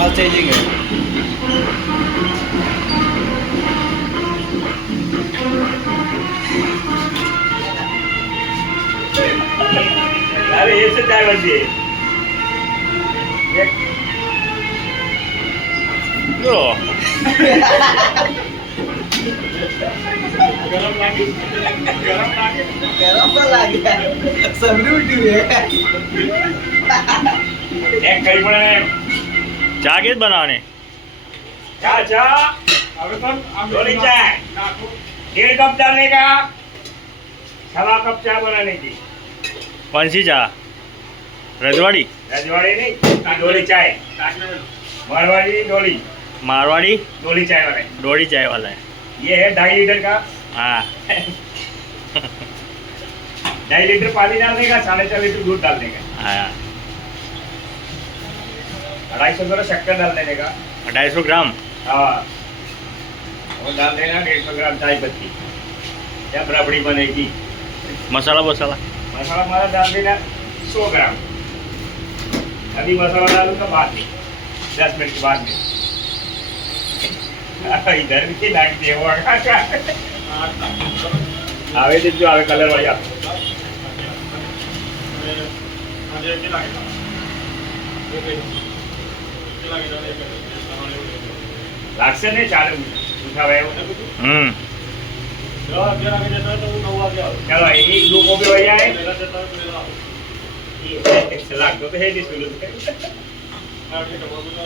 मस्त चाहिए क्या? अरे ये से चाय बनती है જો गरम लागे गरम लागे गरम तो लगे सबने उठी हुई है एक कहीं पड़े ચા કે જ બનાવવાની चा चा थोड़ी चाय 1.5 कप डालने का 1.5 कप चाय बनाने की કોણસી ચા રજવાડી रजवाड़ी नहीं डोली चाय मारवाड़ी डोली મારવાડી डोली चाय वाले ડોળી ચાય વાલા है ये है 2.5 लीटर का हाँ 2.5 लीटर पानी डालने का 4.5 लीटर दूध डालने का हाँ 250 ग्राम शक्कर डाल देने का 250 ग्राम हाँ और डाल देना 150 ग्राम चाय पत्ती या रबड़ी बनेगी મસાલા બસાલા मसाला हमारा डाल देना 100 ग्राम अभी मसाला डालूंगा बाद में 10 मिनट के बाद में इधर भी लाइट दे आवे जो आवे कलर वाली आप लागसे नहीं चालू उठावे चलो एक दो कॉपी हो जाए लाग तो है नहीं सुनो